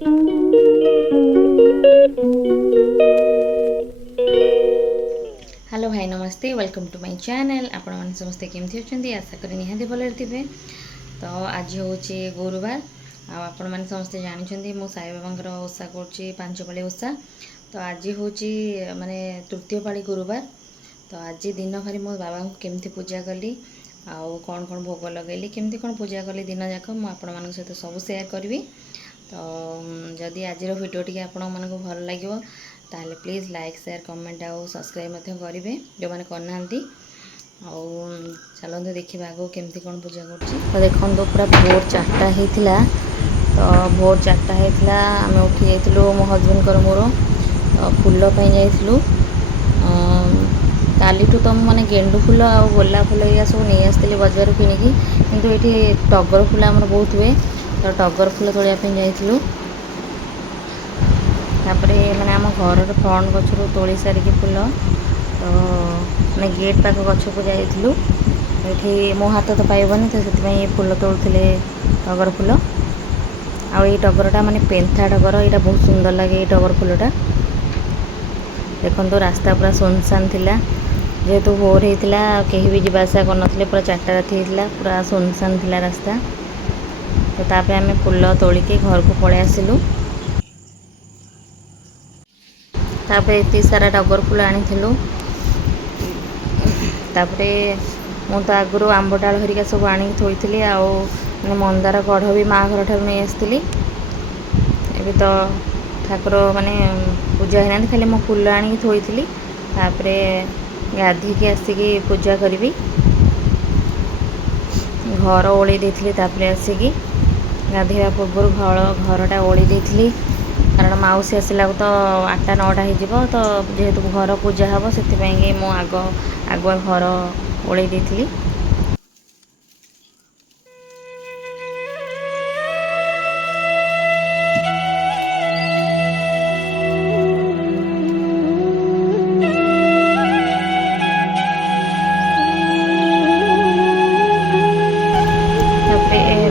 Hello भाई नमस्ते welcome to my channel. आपण मैंने समस्ते केमती अच्छे आशा करी निहाती भल थे। तो आज हूँ गुरुवार आपण मैंने समस्ते जानते मु साई बाबा ओषा कर 5 पाली ओषा। तो आज हूँ माने तृतीय पाली गुरुवार। तो आज दिन भरी मो बाबा को केमती पूजा कली आउ कौन कौन भोग लगेली केमती कौन पूजा कली दिन जाक मुझे सहित सब सेयार करी। तो जदि आज भिडियो टी आपण मानक भल लगे ताहले प्लीज़ लाइक शेयर कमेंट आउ सब्सक्राइब करेंगे जो मैंने करना। चलते देखा आगे केमती कौन पूजा कर। तो देखो पूरा भोर 4टा होता। तो भोर 4टा होता आम उठी जाइलु मो हजबैंड कर मोर फूल जाइलु। कालीठू तो मैंने गेंडु फूल आ गोलाप फूल या सब नहीं आसती बजार किणिकी किंतु ये टगर फूल आमर बहुत हुए। तो टगर फूल तोड़ापी जाइलु। तापर मैंने आम घर फ्रंट गचर तोली सारिकी फूल तो मैंने गेट पाख गच को जाइलु। ये मो हाथ तो पाइबनी तो से फूल तोड़ुले टगर फूल आ टगरटा माने पेंथा टगर यहाँ बहुत सुंदर लगे ये टगर फूलटा। देखो रास्ता पूरा सुनसान थिला जेहेतु भोर होता कहीं भी जावासा कर पूरा 4टा राति होता पूरा सुनसान थिला रास्ता। तो तापर आम फूल तोलिके घर को पलि आसिलु। तापर एत सारा टगर फूल आनीलु। तापर मु तो आगु आंब डाल हरिका सब आनिक थोड़ी आ मंदार गढ़ भी माँ घर ठार नहीं आसती। ए तो ठाकुर माने पूजा होना खाली मो फूल आनिक थोड़ी तापर गाधिकी आसिकी पूजा करी घर ओली देती। तापर आसिकी गाधेवा पूर्व घरटा ओली देती कारण मौसी आसला तो 8टा 9टा हो। तो जेहेतु घर पूजा हम से आगुआ घर ओल देती।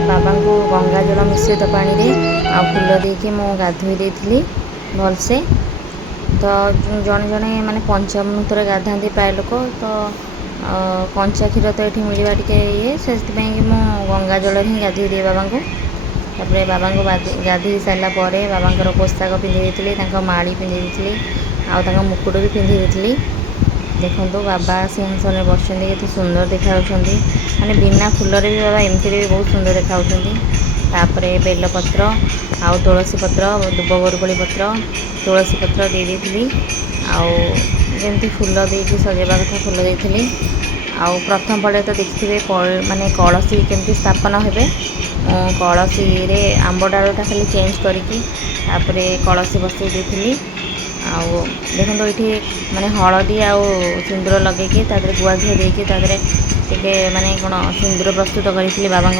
बाबा को गंगा जल मिश्रित पानी रे आ फूल देकी मु गाधोई देती भलसे। तो जड़े जड़े माने पंचामृत गाधाती प्राय लोक तो कंचा क्षीर तो ये मिलवा टे ये से मु गंगा जल ही गाधे दिए बाबा को। तापर बाबा को गाधे सारापर बाबा पोशाक पिंधि देती माड़ी पिंधि देती आ मुकुट भी पिंधि देती। देखो बाबा सिंहासन में बस के सुंदर देखा माने बिना फूल भी बाबा एमती भी बहुत सुंदर देखा। तापर बेलपत्र आउ तुलसी पत्र दुब बरकोली पत्र तुलसी पत्र दे देती आमती फूल देकी सजेवा कथा फूल देती। आउ प्रथम पड़े तो देखिए माने कलसी केमती स्थापन हे कलसी रे आंब डालटा खाली चेंज करके कलसी बसई देती। आउ देखो ये माने हलदी आउ सिंदूर लगे गुआ घी देके टे माने कौन सिंदूर प्रस्तुत करी बाबा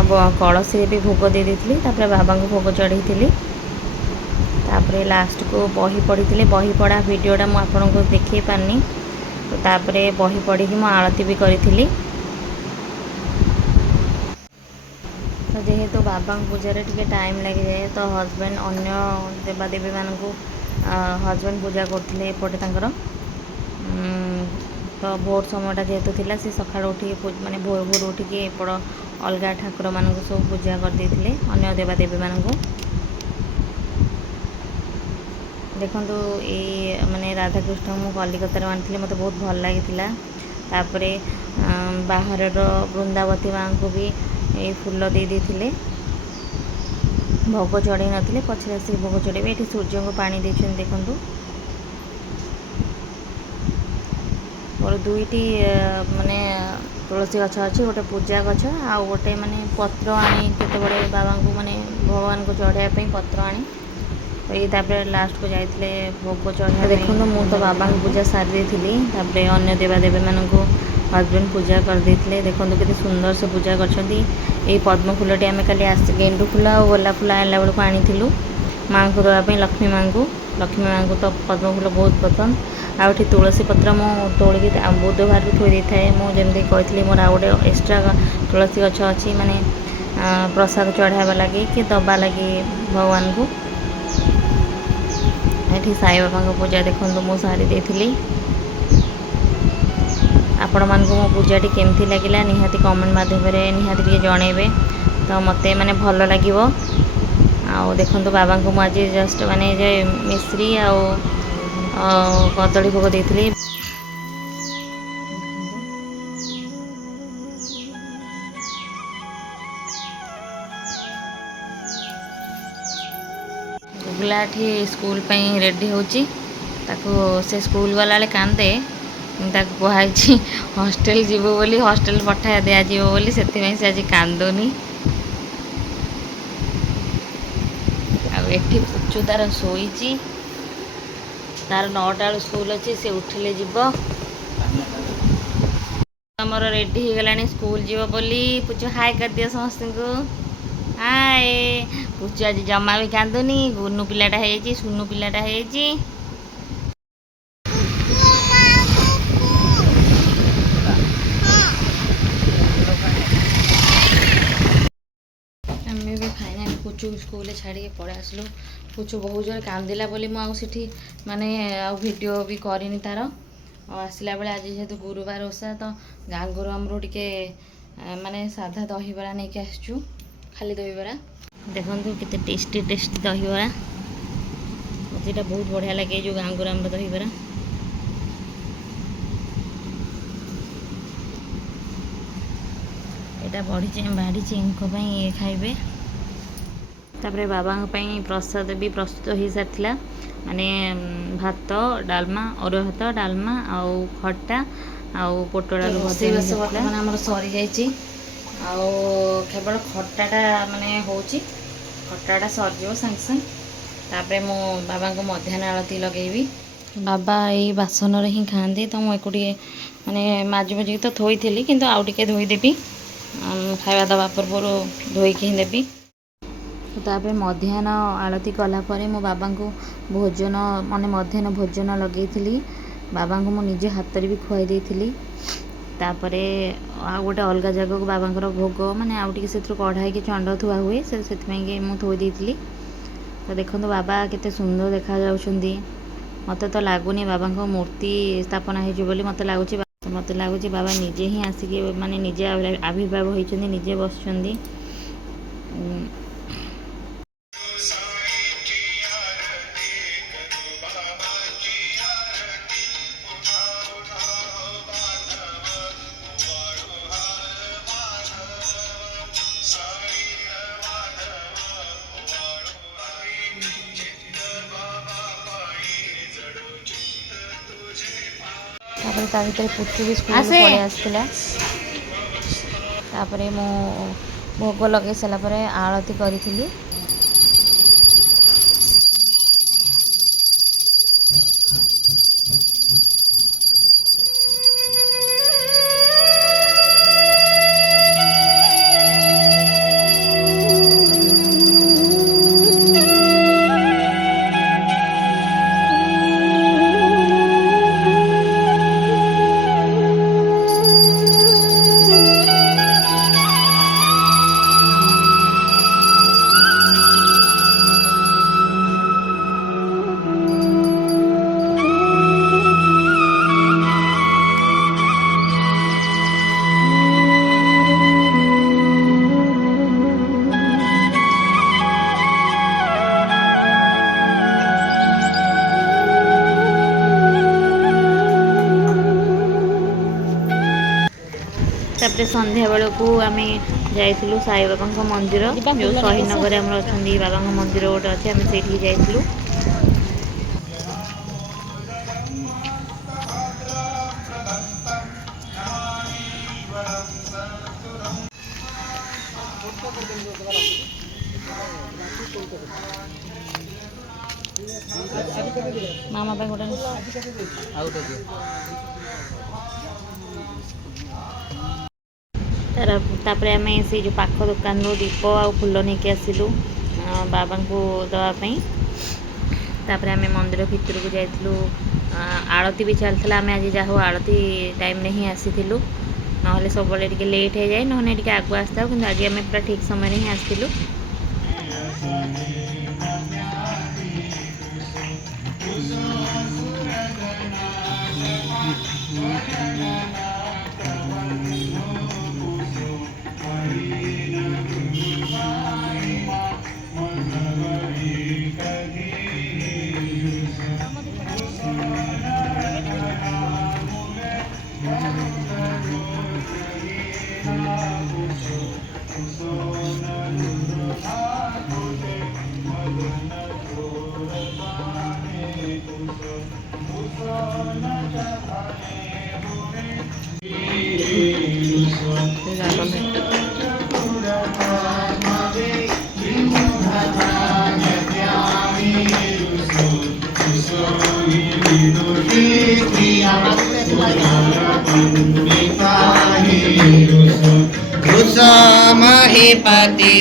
अब कलसी भी भोग दे देती। बाबा को भोग चढ़ी तापर लास्ट को बही पढ़ी बही पढ़ा वीडियोटा मुझे आपको देखे पारनी। तो तापर बही पढ़ी मु आरती भी करी। तो जेहेतु बाबा पूजा टे टाइम लगी जाए तो हजबैंड अन्य देवादेवी मान हजबैंड पूजा करते एपटे तर तो भोर समयटा जेहेतु थिला से सकाळ उठी माने भोर भोर उठिकी एपट अलग ठाकुर मान सब पूजा करते अन्य देवादेवी मान। देखो ये माने राधाकृष्ण मु कलिकतार आनी मत बहुत भल लगी। तापर बाहर वृंदावती माँ को भी ये फूल दे देते भोग चढ़े नथिले पछे आसी भोग चढ़े। ये सूर्य को पानी देछन देखो और दुईटी माने तुलसी गछ अच्छी गोटे पूजा गछ आ गोटे माने पत्र आनी केते बाबा को माने भगवान को चढ़ाई पत्र आनी। तो ये तापर लास्ट को जाइए भोग चढ़ा। देखो मु तो बाबा को पूजा सारी थी तापर अन्य देवादेवी मान को हजबैंड पूजा करदे। देखो के सुंदर से पूजा कर पद्म फूलटी आम खाली गेंडु फूल और गोलाप फूल आनला बेलू आनी माँ को देवाई लक्ष्मी माँ को तो पद्म फूल बहुत पसंद। आउठी तुलसी पत्र मु तोड़िकी बुधवार भी थोड़ी देता है मुझे कही मोर आ गए एक्सट्रा तुलसी गछ अच्छी माने प्रसाद चढ़ावा लगे कि दबा लगे भगवान को। ये साई बाबा पूजा देखो मु सारी देती। आपण मानक मो पूजाटी केमती लगिला निहाती कमेंट माध्यम निहाती टे जनइबे तो मते माने भल लागिव। आउ देखो बाबा को मुझे जस्ट माने जे मिश्री आउ कदली भोग देती। गुगलाठी स्कूल रेडी होची ताको से स्कूल वाला बेले कांदे ताको कहुई हॉस्टल जीव बोली हॉस्टल पठा दिया जीव बोली से आज कांदुनी। एठी पुचु तार शोईची तार 9टा बेलू स्कूल अच्छी से उठिले जीव। आमर रेडी हो गलानी स्कूल जीव बोली। पुचु हाय कर दियो समस्त को हाय। पुचु आज जमा भी कांदुनी गुनू पिलाटा है सुनू पिलाटा है। फाइनाली पुचु स्कूल छाड़ी पड़े आसलु। पुचु बहुत जोर कांदिला बोली मुझे माने वीडियो भी करनी तार आसला बेले आज जेहेतु गुरुवार ओषा तो गाँ गुरु आमर टे माने साधा दहीबरा नहीं आसचु खाली दहीबरा देखो केते टेस्टी टेस्टी दहीबरा मत बहुत बढ़िया लगे जो गाँ गुरु आमर दहीबरा। यहाँ बाढ़ी इनकों खाइबे। तापरे बाबा प्रसाद भी प्रस्तुत हो सारी माने भात डालमा अरुआ भात डालमा आउ खट्टा आउ पोटल आलू भजा बर्तमान आमर सरी जाइए। केवल खट्टाटा माने होची खट्टाटा सरीज सांगे सांगे तापरे मो बाबा को मध्याह्न आरती लगेबी। बाबा यही बासन ही खाते तो मुझे माने माजी मजिकी तो थोई थी किंतु आउ टे धोईदेवी खावा दवा पूर्व धोईकी ही देवी। तापर मध्याह्न आरती कलापर मो बाबा को भोजन माने मध्याह्न भोजन लगे बाबा को मुझे निजे हाथ भी खुआई देती। तापर आ गोटे अलग जगह को बाबा भोग माने आउ टे से कढ़ाई चंड थुआ हुए से मुझे थोई देती। तो देखो बाबा केते सुंदर देखा जाउछंदी। मत तो लगुनि बाबा को मूर्ति स्थापना हो मत लगुच बाबा निजे ही आसिक माने निजे आविर्भाव होती निजे बसुँच। तापर ता भीतर पुचु भी स्कूल पड़े आसला। तापर मो भोग लगे सारापर आरती करी। तापर संध्या बेलू आम जाइलु साई बाबा मंदिर जो शहीदनगर आम अच्छा बाबा मंदिर गोटे अच्छे आम से जाइलु। मामा पे गोटे तापर आम से जो पाख दुकान दीप आ फूल नहीं आसिलु बाबा को दवापाई। तापर आम मंदिर भितर को जाइलु आरती भी चलता आम आज जहाँ आरती टाइम नहीं आसीलु नहले सब टे लेट हो जाए ना टे आगु आसता कि आज आम पूरा ठीक समय ही आसलु। महीपति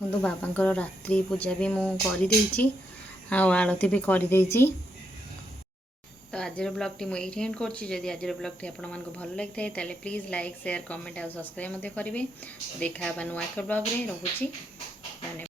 देखो बाबांकर रात्रि पूजा भी मुझे आरती भी कर तो आज ब्लॉग मुझे एंड करी आज ब्लॉग आपको भल लगी था प्लीज लाइक शेयर कमेंट और सब्सक्राइब करेंगे देखा नुआ एक ब्लॉग रे रोची।